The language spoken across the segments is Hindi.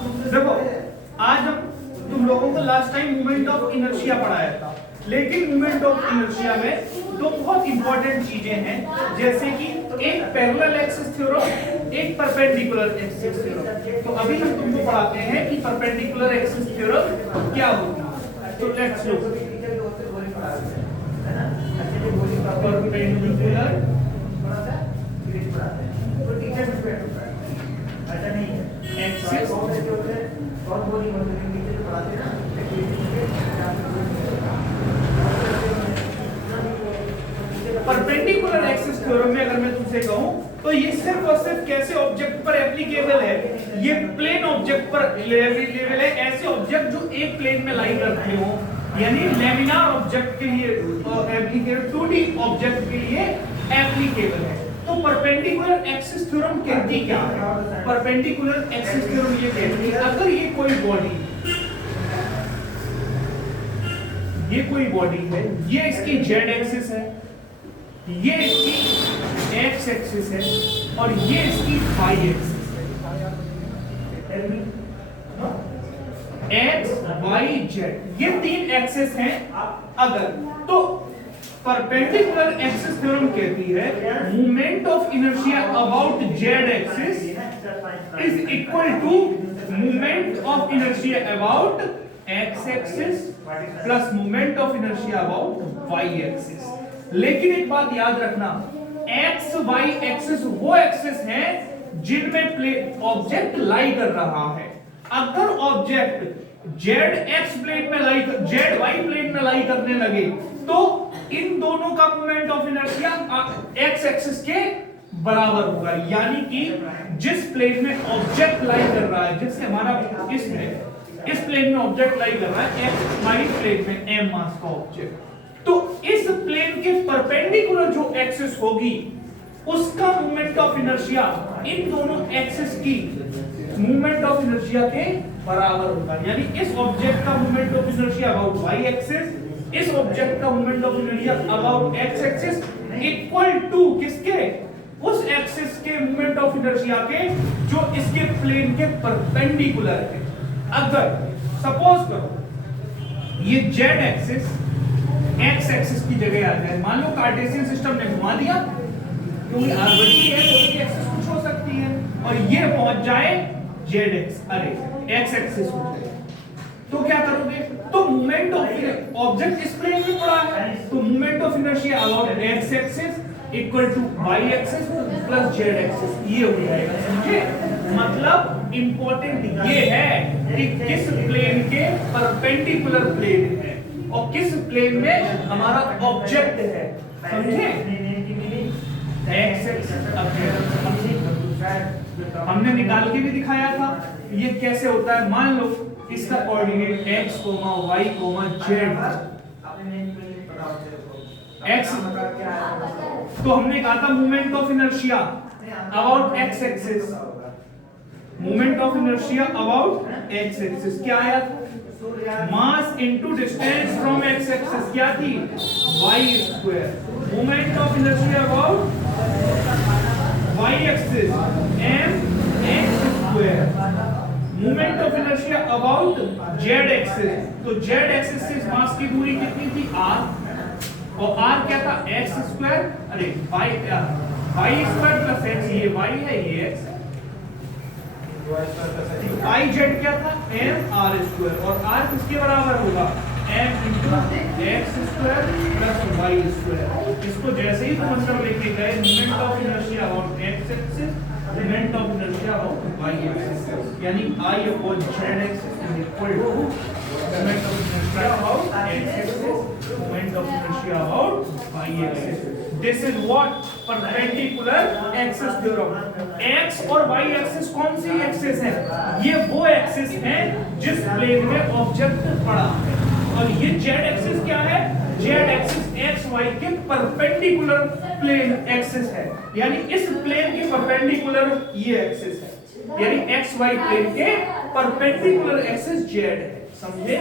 देखो आज हम तुम लोगों को last time moment of inertia पढ़ाया था, लेकिन मोमेंट ऑफ इनर्शिया में दो बहुत इंपॉर्टेंट चीजें हैं, जैसे कि एक पैरेलल एक्सिस थ्योरम, एक परपेंडिकुलर एक्सिस थ्योरम। तो अभी हम तुमको पढ़ाते हैं कि परपेंडिकुलर एक्सिस थ्योरम क्या होती है। तो let's look perpendicular axis perpendicular axis theorem में अगर मैं तुमसे कहूं तो ये सिर्फ और सिर्फ कैसे ऑब्जेक्ट पर एप्लीकेबल है, ये प्लेन ऑब्जेक्ट पर एप्लीकेबल है, ऐसे ऑब्जेक्ट जो एक प्लेन में लाई करते हो, यानी लैमिनार ऑब्जेक्ट के लिए एप्लीकेबल, 2D ऑब्जेक्ट के लिए एप्लीकेबल है। तो परपेंडिकुलर एक्सिस थ्योरम कहती क्या है? परपेंडिकुलर एक्सिस थ्योरम ये कहती है अगर ये कोई बॉडी है, ये इसकी जेड एक्सिस है, ये इसकी एक्स एक्सिस है और ये इसकी वाई एक्सिस है। एक्स वाई जेड ये तीन एक्सिस हैं अगर, तो परपेंडिकुलर एक्सिस थ्योरम कहती है moment of inertia about Z axis is equal to moment of inertia about X axis plus moment of inertia about Y axis. लेकिन एक बात याद रखना, एक्स वाई एक्सिस वो एक्सिस हैं जिनमें ऑब्जेक्ट लाई कर रहा है। अगर ऑब्जेक्ट जेड एक्स प्लेन में लाई, जेड वाई प्लेन में लाई करने लगे तो इन दोनों का moment of inertia x axis के बराबर होगा, यानी कि जिस प्लेन में ऑब्जेक्ट लाई कर रहा है, जैसे हमारा इस प्लेन में ऑब्जेक्ट लाई कर रहा है एक्स वाई प्लेन में एम मास का ऑब्जेक्ट, तो इस प्लेन के परपेंडिकुलर जो एक्सिस होगी उसका मोमेंट ऑफ इनर्शिया इन दोनों एक्सिस की मोमेंट ऑफ इनर्शिया के बराबर होगा, यानी इस ऑब्जेक्ट का moment of inertia about Y axis, इस ऑब्जेक्ट का moment of inertia about X axis equal to किसके? उस एक्सिस के मोमेंट ऑफ इनर्शिया के जो इसके प्लेन के परपेंडिकुलर है। अगर सपोज करो ये जेड एक्सिस एक्स एक्सिस की जगह आ जाए, मान लो कार्टेशियन सिस्टम ने घुमा दिया क्योंकि आर्बिट्ररी है, कोई भी एक्सिस कुछ हो सकती है, और ये पहुंच जाए जेड एक्स, अरे एक्स एक्सिस हो जाए, तो क्या करोगे? तो मोमेंट ऑफ ऑब्जेक्ट इस प्लेन में पड़ा है, तो moment of inertia about X axis equal to Y axis plus Z axis, ये हो जाएगा। समझे? मतलब इंपॉर्टेंट ये है कि किस प्लेन के परपेंडिकुलर प्लेन है और किस प्लेन में हमारा ऑब्जेक्ट है। समझे? एक्स एक्सिस हमने निकाल के भी दिखाया था ये कैसे होता है। मान लो इसका coordinate x, y, z, x, तो हमने कहा था moment of inertia about x axis, moment of inertia about x axis क्या आया? Mass into distance from x axis क्या थी? y square. Moment of inertia about y axis m x square. Moment of inertia about z axis, तो z एक्सिस से मास की दूरी कितनी थी? r, और r क्या था? x स्क्वायर, अरे y स्क्वायर प्लस x, ये y है ये x, i z क्या था? m r स्क्वायर, और r किसके बराबर होगा? m into x square plus y square. इसको जैसे ही तुम अंदर लेके गए, moment of inertia about x axis, moment of inertia about y axis, यानी I upon z axis is equal to moment of inertia about x axis, moment of inertia about y axis. This is what? Perpendicular axis theorem. x और y एक्सिस कौन सी एक्सिस है? ये वो एक्सिस है जिस प्लेन में ऑब्जेक्ट पड़ा है, और ये z एक्सिस क्या है? z एक्सिस x y के परपेंडिकुलर प्लेन एक्सिस है, यानी इस प्लेन के परपेंडिकुलर ये एक्सिस है, यानी x y प्लेन के परपेंडिकुलर एक्सिस z है। समझे?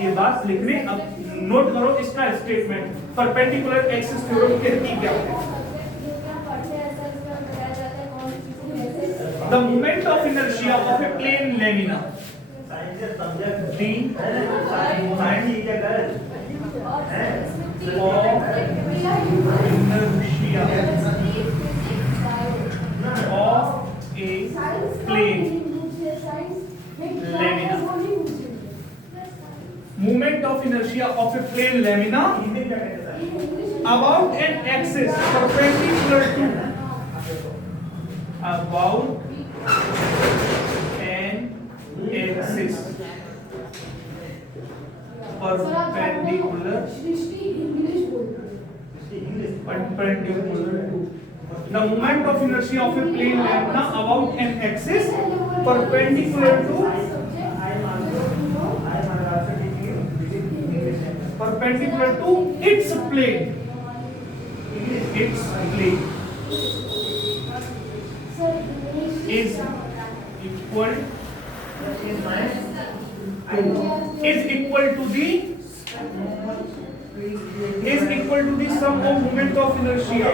ये बात लिखने, अब नोट करो इसका स्टेटमेंट। परपेंडिकुलर एक्सिस थ्योरम कहती क्या है? the moment of inertia of a plane lamina, the moment of inertia of a plane lamina about an axis perpendicular to about an axis perpendicular to the moment of inertia of a plane lamina about an axis perpendicular to its plane is equal to the sum of moment of inertia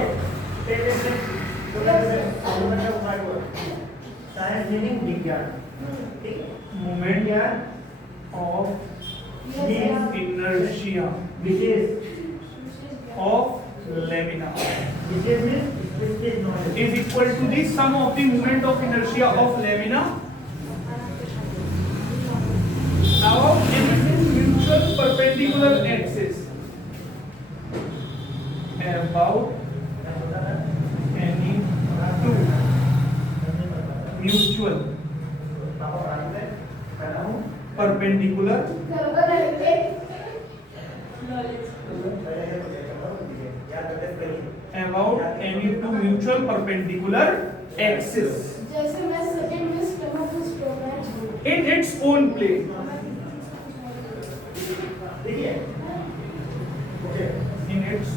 moment of inertia of lamina is equal to the sum of the moment of inertia of lamina about any mutual perpendicular axis about any two mutual perpendicular about any two mutual perpendicular axis in its own plane. In its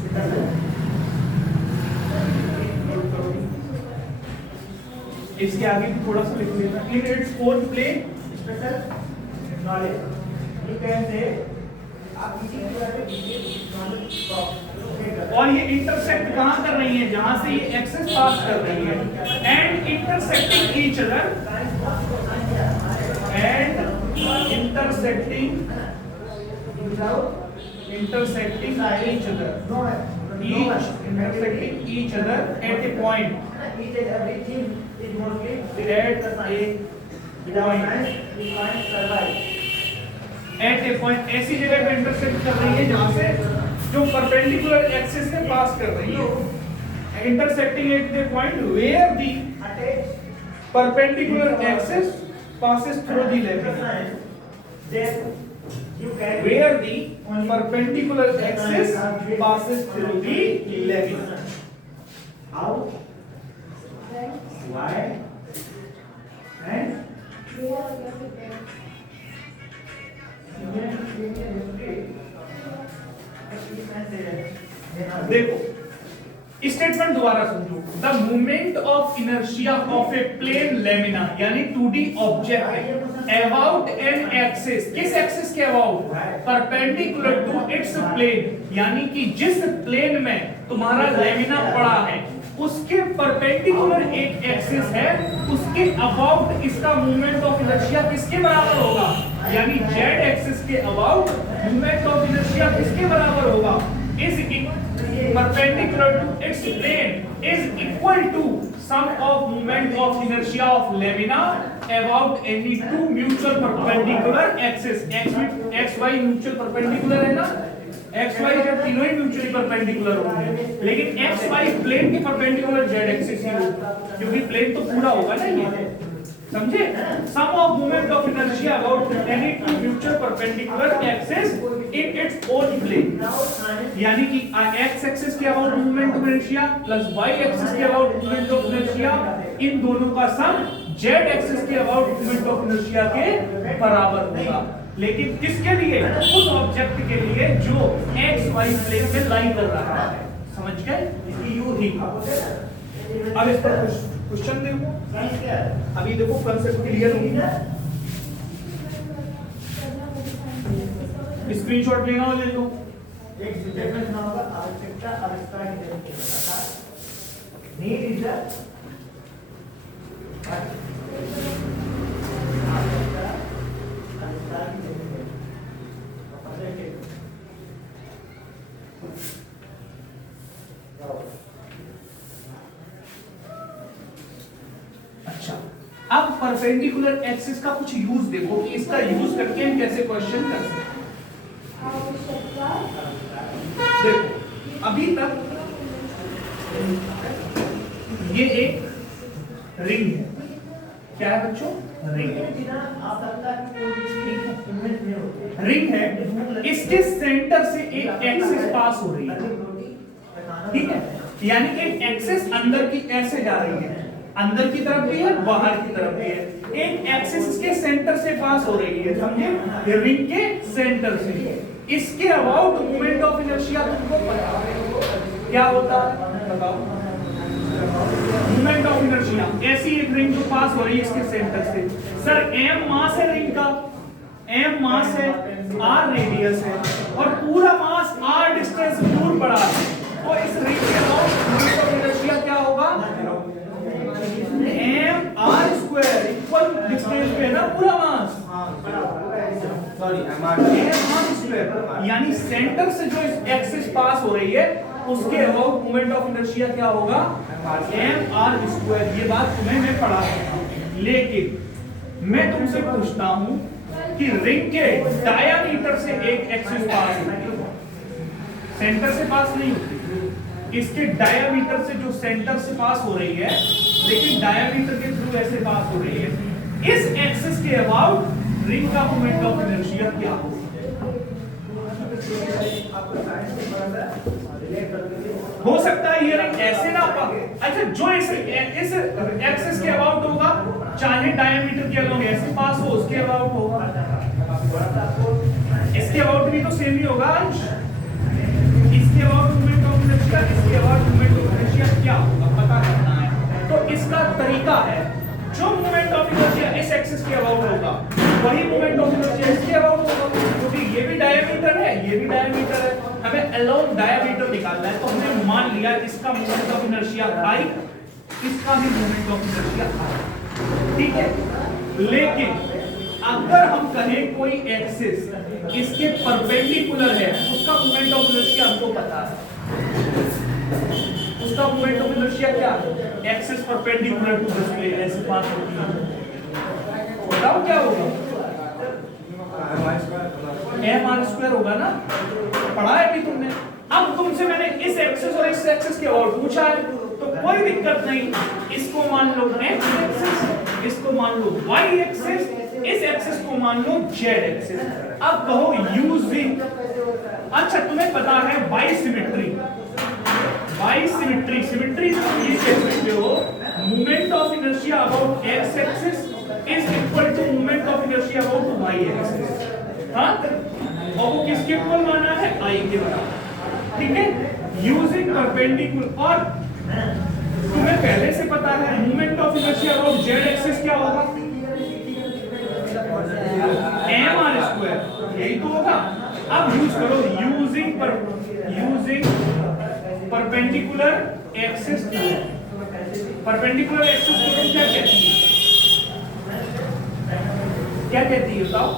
इसके आगे भी थोड़ा सा लिख लेना. In its own plane special knowledge. You can say आप किसी भी बारे में knowledge और ये इंटरसेक्ट कहां कर रही है, जहां से ये एक्सेस पास कर रही है and intersecting each other intersecting each other at a point. Each and everything is mostly at a point. ऐसी जगह पे इंटरसेक्ट कर रही है जहां से जो परपेंडिकुलर एक्सिस से पास कर रही है. Intersecting at the point where the perpendicular axis passes through the lamina. Where the perpendicular axis passes through the lamina. How? Why? And? देखो स्टेटमेंट दोबारा समझो. The movement of inertia of a plane lamina यानी 2D object about an axis. किस एक्सिस के about? Perpendicular to its plane, यानी कि जिस प्लेन में तुम्हारा लेमिना पड़ा है उसके परपेंडिकुलर एक एक्सिस है, उसके अबाउट इसका मूवमेंट ऑफ इनर्शिया किसके बराबर होगा? यानी जेड एक्सिस के अबाउट मूवमेंट ऑफ इनर्शिया किसके बराबर होगा? Is perpendicular to its plane is equal to sum of moment of inertia of lamina about any two mutual perpendicular axis. x y mutual perpendicular है ना, x y जब तीनों ही म्यूचुअली परपेंडिकुलर होंगे, लेकिन x y प्लेन के परपेंडिकुलर z एक्सिस ही होगा, क्योंकि प्लेन तो पूरा होगा ना ये. समझे? Sum of moment of inertia about any two mutual perpendicular axis in its own plane, यानी कि x एक्सिस के about moment of inertia plus y axis के अबाउट मोमेंट ऑफ इनर्शिया, इन दोनों का सम z एक्सिस के अबाउट मोमेंट ऑफ इनर्शिया के बराबर होगा. लेकिन किसके लिए? उस ऑब्जेक्ट के लिए जो x y प्लेन में लाई कर रहा है. समझ गए? इसकी यू थी. अब इस पर क्वेश्चन देखो. अभी देखो कांसेप्ट क्लियर होगी. स्क्रीनशॉट लेना हो ले लो. एक स्टेटमेंट ना होगा आवश्यकता आविष्कार नीड इज अच्छा, अब परपेंडिकुलर एक्सिस का कुछ यूज देखो कि इसका यूज करके हम कैसे क्वेश्चन कर सकते हैं। देखो अभी तक ये एक रिंग है, क्या है बच्चों? रिंग है, इसके सेंटर से एक एक्सिस पास हो रही है, ठीक है, यानी कि एक एक्सिस अंदर की ऐसे जा रही है, अंदर की तरफ भी है बाहर की तरफ भी है, एक एक्सिस इसके सेंटर से पास हो रही है, समझे? रिंग के सेंटर से। इसके अबाउट मोमेंट ऑफ इनर्शिया तुमको पता है क्या होता है? बताओ। मोमेंट ऑफ इनर्शिया, ऐसी एक रिंग जो पास हो रही है इसके सेंटर से, सर m मास है रिंग का, m मास है, r रेडियस है और पूरा मास r डिस्टेंस दूर पड़ा है, तो इस रिंग के अबाउट मोमेंट ऑफ इनर्शिया क्या होगा? m r² इक्वल डिस्टेंस पे है ना पूरा मास, सॉरी m r², यानी सेंटर से जो इस एक्सिस पास हो रही है उसके अबाउट मोमेंट ऑफ इनर्शिया क्या होगा? mr²। ये बात तुम्हें मैं पढ़ा सकता हूं, लेकिन मैं तुमसे पूछता हूं कि रिंग के डायामीटर से एक एक्सिस पास होती है, सेंटर से पास नहीं होती, इसके डायामीटर से जो सेंटर से पास हो रही है, लेकिन डायामीटर के थ्रू ऐसे पास हो रही है, इस एक्सिस के अबाउट रिंग का मोमेंट ऑफ इनर्शिया क्या होगा? हो सकता है ये रिंग ऐसे ना पा, अच्छा जो इस एक्सिस के अबाउट होगा, चाहे डायमीटर के अलोंग ऐसे पास हो, उसके अबाउट होगा, इसके अबाउट भी तो सेम ही होगा, इसके अबाउट मोमेंट ऑफ इनर्शिया, इसके अबाउट मोमेंट ऑफ इनर्शिया क्या होगा पता करना है। तो इसका तरीका है, जो मोमेंट ऑफ इनर्शिया इस एक्सिस के अबाउट होगा वही मोमेंट ऑफ इनर्शिया इसके अबाउट होगा, क्योंकि ये भी डायमीटर है, ये भी डायमीटर है, हमें अलोंग डायमीटर निकालना है, तो हमने मान लिया इसका मोमेंट ऑफ इनर्शिया i, इसका भी मोमेंट ऑफ इनर्शिया i, ठीक है। लेकिन अगर हम कहें कोई एक्सिस इसके परपेंडिकुलर है, उसका मोमेंट ऑफ इनर्शिया हमको पता है, उसका मोमेंट ऑफ इनर्शिया क्या है? Axis perpendicular to this plane ऐसे पास होती है, बताओ क्या होगा? mr² होगा ना, पढ़ा है भी तुमने। अब तुमसे मैंने इस एक्सिस और इस एक्सिस के अबाउट पूछा है, तो कोई दिक्कत नहीं, इसको मान लो x एक्सिस, इसको मान लो y एक्सिस, इस एक्सिस को मान लो z एक्सिस। अब कहो यूजिंग, अच्छा तुम्हें पता है बाइसिमेट्री, बाइसिमेट्री, सिमेट्री ये कह सकते हो, moment of inertia about x axis is equal to moment of inertia about y axis, हाँ, और वो किसके इक्वल माना है? I के बराबर, ठीक है, यूजिंग परपेंडिकुलर। और तुम्हें पहले से पता है moment of inertia about z axis क्या होगा? mr², यही तो होगा। अब यूज करो using perpendicular axis, perpendicular axis को क्या कहती है? क्या कहती है बताओ?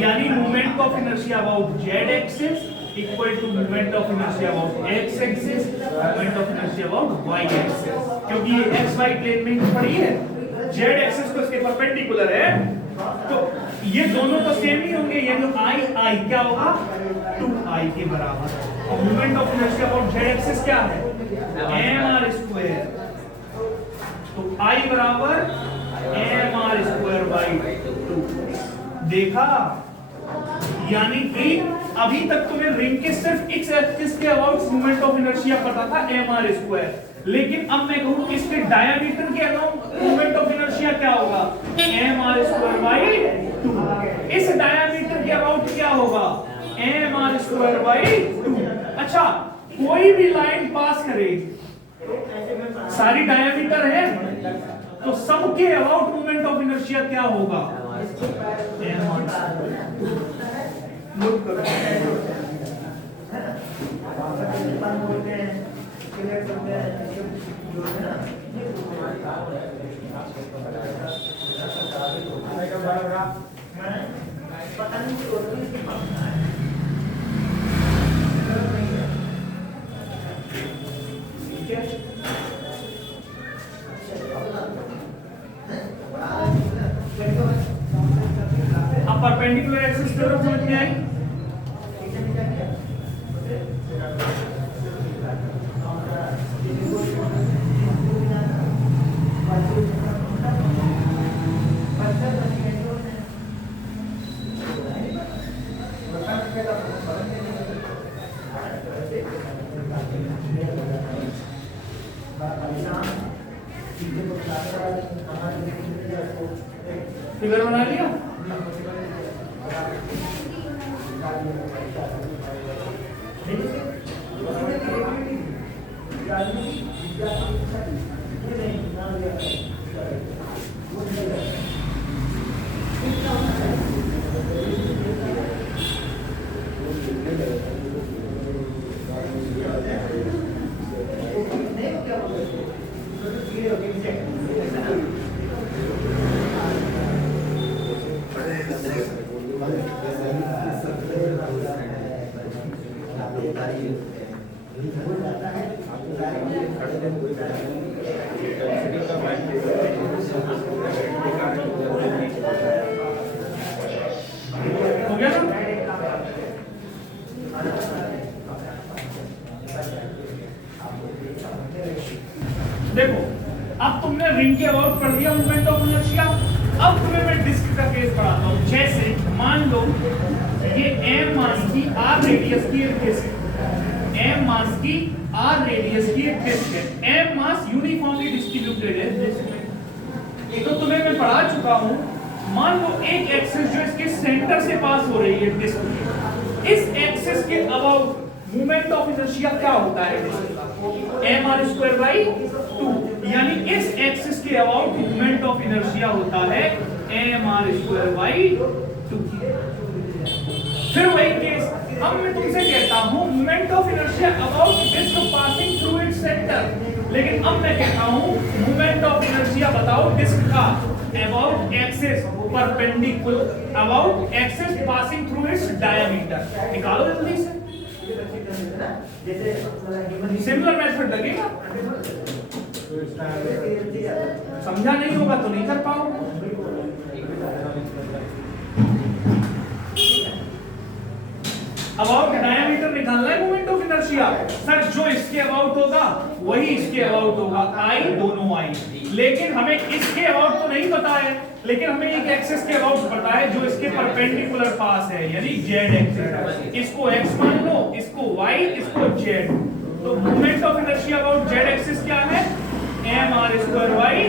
यानी moment of inertia about z axis equal to moment of inertia about x axis, moment of inertia about y axis, क्योंकि ये xy प्लेन में ही पड़ी है, z एक्सिस को इसके परपेंडिकुलर है, तो ये दोनों तो सेम ही होंगे, यानी i क्या होगा? 2i के बराबर। और moment of inertia about z axis क्या है? mr², तो i बराबर mr²/2। देखा, यानी कि अभी तक तुम्हें रिंग के सिर्फ x एक्सिस के अबाउट मोमेंट ऑफ इनर्शिया पता था mr², लेकिन अब मैं कहूं इसके डायमीटर के अबाउट मोमेंट ऑफ इनर्शिया क्या होगा? mr²/2। इस डायमीटर के अबाउट क्या होगा? mr²/2। अच्छा, कोई भी लाइन पास करे, सारी डायमीटर है, तो सबके अबाउट मोमेंट ऑफ इनर्शिया क्या होगा? अब परपेंडिकुलर एक्सिस थ्योरम समझ में आई? फिगर बना लिया? हो गया ना? देखो, अब तुमने रिंग के अबाउट कर दिया मोमेंट ऑफ इनर्शिया। अब तुम्हें मैं डिस्क का केस पढ़ाता हूं। जैसे मान लो ये m मास की r रेडियस की एक डिस्क है, m मास की r रेडियस की एक डिस्क है, m मास यूनिफॉर्मली डिस्ट्रीब्यूटेड है डिस्क में। तो तुम्हें मैं पढ़ा चुका हूं, मान लो एक एक्सिस जो इसके सेंटर से पास हो रही है डिस्क की, इस एक्सिस के अबाउट मोमेंट ऑफ इनर्शिया क्या होता है डिस्क का? mr²/2, यानी इस एक्सिस के अबाउट मोमेंट ऑफ इनर्शिया होता है mr²/2। फिर वही केस, अब मैं तुमसे कहता हूं moment of inertia about disc passing through its centre, लेकिन अब मैं कहता हूं मोमेंट ऑफ इनर्शिया बताओ डिस्क का about axis perpendicular about axis passing through its diameter. निकालो जल्दी से, सिमिलर मेथड लगेगा। समझा नहीं होगा तो नहीं कर पाओगे। अबाउट डायमीटर निकालना है मोमेंट ऑफ इनर्शिया। सर जो इसके अबाउट होगा वही इसके अबाउट होगा, आई दोनों आई, लेकिन हमें इसके अबाउट तो नहीं पता है, लेकिन हमें एक एक्सिस के अबाउट पता है जो इसके परपेंडिकुलर पास है, यानी जेड एक्सिस। इसको एक्स मान लो, इसको वाई, इसको जेड। तो moment of inertia about Z axis क्या है? mr²/2,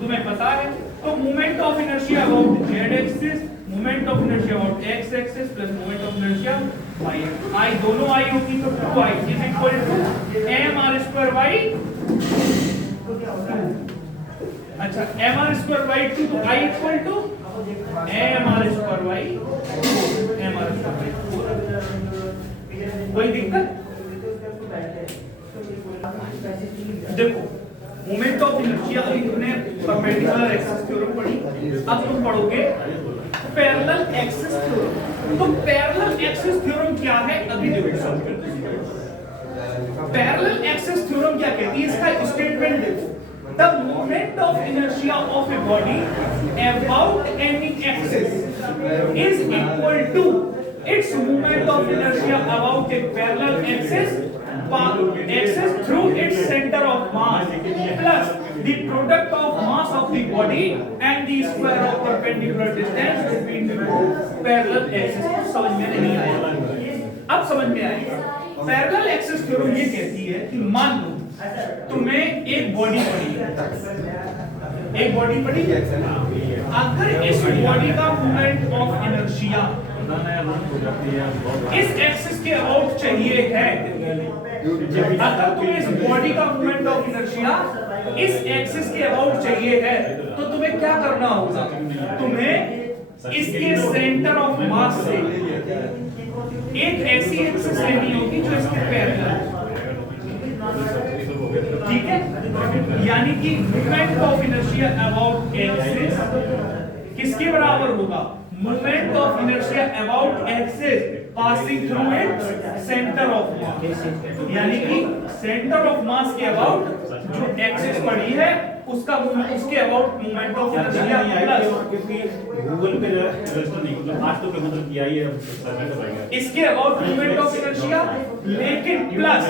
तुम्हें पता है। तो moment of inertia about Z axis, moment of inertia about X axis plus moment of inertia Y, I दोनों आई होगी तो 2i is equal to mr²/2। अच्छा mr²/2 तो i इक्वल टू mr²/4। कोई दिक्कत? देखो मोमेंट ऑफ इनर्शिया तुमने परपेंडिकुलर एक्सिस थ्योरम पढ़ी, अब तुम पढ़ोगे पैरेलल एक्सिस थ्योरम। तो पैरेलल एक्सिस थ्योरम क्या है अभी देखो। पैरेलल एक्सिस थ्योरम क्या कहती है, इसका स्टेटमेंट देखो। The moment of inertia of a body about any axis is equal to its moment of inertia about a parallel axis through its center of mass plus the product of mass of the body and the square of perpendicular distance between the parallel axis। समझ में नहीं आया? अब समझ में आएगा। पैरेलल एक्सिस थ्योरम ये कहती है कि मान लो तुम्हें एक बॉडी पड़ी, अगर इस बॉडी का मोमेंट ऑफ इनर्शिया इस एक्सिस के अबाउट चाहिए है, अगर तुम्हें इस बॉडी का मोमेंट ऑफ इनर्शिया इस एक्सिस के अबाउट चाहिए है, तो तुम्हें क्या करना होगा? तुम्हें इसके सेंटर ऑफ मास से एक ऐसी एक्सिस लेनी होगी जो इसके पैरेलल, ठीक है? यानी कि moment of inertia about axis किसके बराबर होगा? Moment of inertia about axis passing through its centre of मास, यानी कि सेंटर ऑफ मास के अबाउट जो एक्सिस पड़ी है उसका उसके about moment of inertia plus, क्योंकि गूगल पे रजिस्टर नहीं मतलब आज तो मतलब किया ही है इसके अबाउट मोमेंट ऑफ इनर्शिया, लेकिन प्लस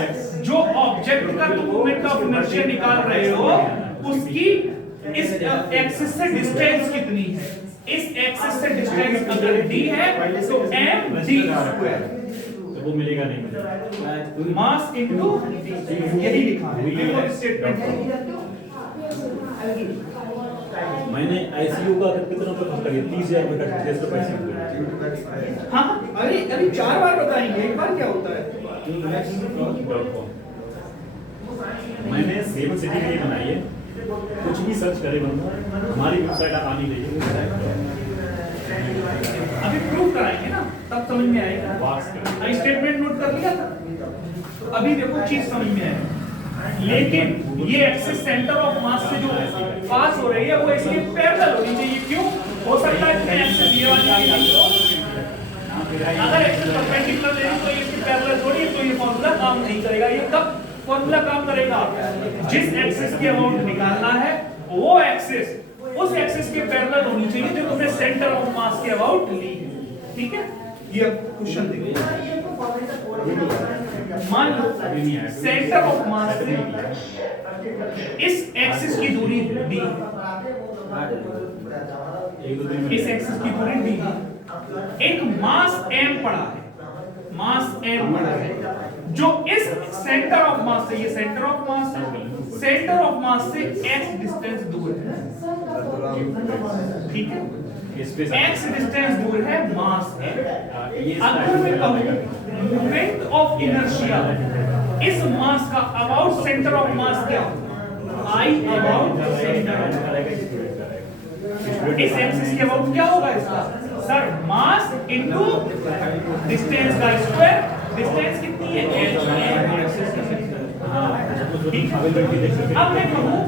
जो ऑब्जेक्ट का तुम मोमेंट ऑफ इनर्शिया निकाल रहे हो उसकी इस एक्सिस से डिस्टेंस कितनी है। इस एक्सिस से डिस्टेंस अगर d है तो m d स्क्वायर, तो वो मिलेगा नहीं मिलेगा मास इनटू यही लिखा है देखो स्टेटमेंट। मैंने आईसीयू का कितना पे खर्च किया 30,000 रुपए का टेस्ट पैसे। हां अरे 4 बार बताएंगे, एक बार क्या होता है। मैंने सेवन सिटी के लिए बनाई है, कुछ भी सर्च करे बंदा हमारी वेबसाइट आ नहीं रही है। अभी प्रूव कराएंगे ना तब समझ में आएगा। वाक्स आई स्टेटमेंट नोट कर लिया था, तो अभी देखो चीज समझ में आएगी। लेकिन ये एक्सिस सेंटर ऑफ मास से जो पास हो रही है वो इसके पैरेलल होनी चाहिए। क्यों? हो सकता है कि एक्सिस ये वाली हो, अगर एक्सिस परपेंडिकुलर ले तो ये इसके पैरेलल थोड़ी है, तो ये फार्मूला काम नहीं करेगा। ये कब फार्मूला काम करेगा? जिस एक्सिस की अमाउंट निकालना है वो एक्सिस उस एक्सिस के पैरेलल होनी चाहिए जो तुमने सेंटर ऑफ मास के अबाउट ली है। ठीक है, ये अब क्वेश्चन देखो। मान लो सेंटर ऑफ मास से इस एक्सिस की दूरी d, इस एक्सिस की दूरी d, एक मास m पड़ा है, मास m पड़ा है जो इस सेंटर ऑफ मास से, ये सेंटर ऑफ मास है, सेंटर ऑफ मास से x डिस्टेंस दूर है। ठीक है, x डिस्टेंस दूर है, मास है। अगर मैं कहूं मोमेंट ऑफ इनर्शिया इस मास का अबाउट सेंटर ऑफ मास क्या होगा? I about centre. इस एक्सिस के अबाउट क्या होगा इसका? सर मास इनटू डिस्टेंस का स्क्वायर। डिस्टेंस कितनी है? अब मैं कहूं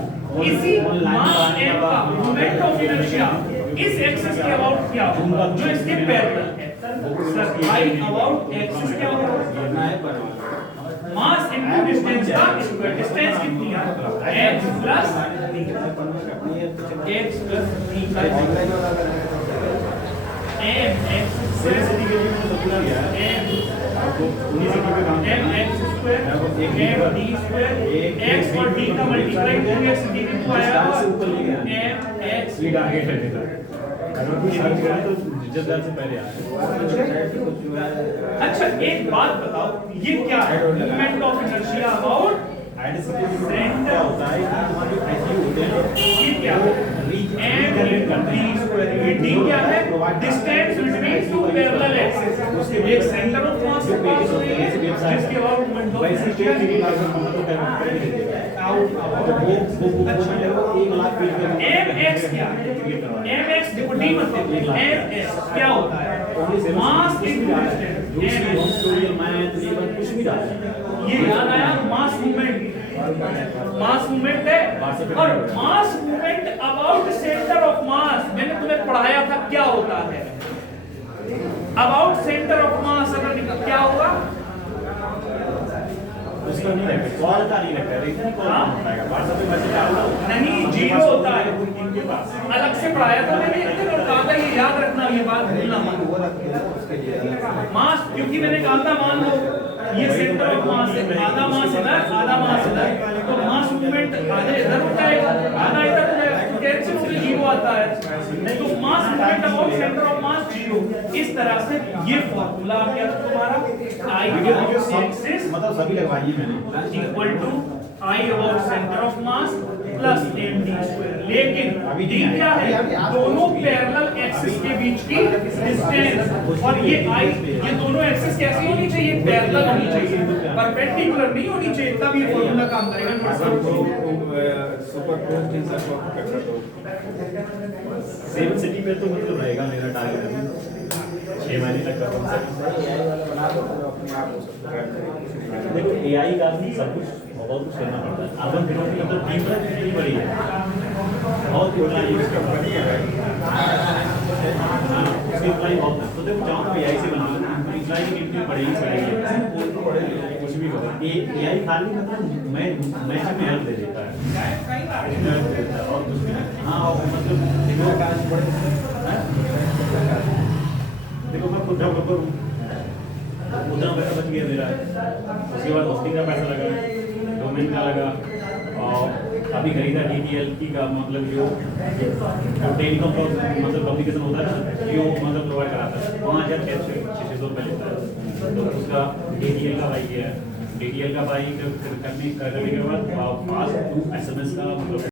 इसी मास m का मोमेंट ऑफ इनर्शिया इस एक्सिस के अबाउट क्या होगा जो इसके पैरेलल है? सर I अबाउट एक्सिस क्या होगा? मास इनटू डिस्टेंस का स्क्वायर। डिस्टेंस कितनी है? x plus x plus d का m x square m x square m d square x और d का मल्टीप्लाई 2x d में तो आया m x स्पीड आगे है अगर कोई सर्च करे तो जिज्जतदार से पहले आ। अच्छा एक बात बताओ, ये क्या है? Moment of inertia about centre होता है कि हमारे आईसीयू होते हैं ये क्या है? m d square. ये d क्या है? Distance between two parallel axis. उसके एक सेंटर ऑफ मास से पास हो रही है जिसके about moment of inertia mx क्या है? mx देखो d मत देखो, mx क्या होता है? Mass into distance. कुछ भी डाल ये याद आया? मास मूवमेंट, मास मूवमेंट है और mass movement about centre of मास मैंने तुम्हें पढ़ाया था क्या होता है। अबाउट सेंटर ऑफ मास अगर क्या होगा? उसका नहीं रखा, कॉल का नहीं रखा, इतनी कॉल नहीं रखा, व्हाट्सएप पे मैसेज डालना नहीं, जीरो होता है। इनके पास अलग से पढ़ाया था मैंने, इतने लोग कहा था ये याद रखना, ये बात भूलना मत। मास क्योंकि मैंने कहा था मान लो ये सेंटर ऑफ मास है, आधा मास इधर आधा मास इधर, तो मास मूवमेंट आधे इधर हो जाएगा आधा इधर हो जाएगा, तो कैंसिल होकर जीरो आता है। तो mass movement about centre of mass zero. इस तरह से ये फार्मूला आ गया तुम्हारा आई अबाउट एक्सिस मतलब सभी लगवाइए मैंने equal to I about centre of mass plus M D square. लेकिन डी क्या है? दोनों पैरेलल एक्सिस के बीच की डिस्टेंस। और ये आई, ये दोनों एक्सिस कैसी होनी चाहिए? पैरेलल होनी चाहिए, परपेंडिकुलर नहीं होनी चाहिए, तब ये फार्मूला काम करेगा। सेवन सिटी पे तो मतलब रहेगा मेरा टारगेट 6 महीने तक का। देखो एआई का भी सब कुछ बहुत कुछ करना पड़ता है। अर्बन फिनों की मतलब टीम कितनी बड़ी है, बहुत बड़ा ये कंपनी है। हाँ, उसकी इम्प्लाई बहुत है। तो देखो चाहूँ तो AI से बना लो, इम्प्लाई की गिनती बढ़ेगी बढ़ेगी, कुछ भी होगा। AI खाली मतलब मैं इसमें हेल्प दे देता है और कुछ भी नहीं। हाँ, और मतलब देखो मैं खुद डेवलपर हूँ, उतना पैसा बच गया मेरा। उसके बाद होस्टिंग का पैसा लगा, डोमेन का लगा, और अभी खरीदा DTL का, मतलब जो टेलीकॉम का मतलब कम्युनिकेशन होता है ना, जो मतलब प्रोवाइड कराता है, 5,600 रुपये लेता है। तो उसका DTL का बाई किया है। DTL का बाई करने के बाद फास्ट टू SMS का मतलब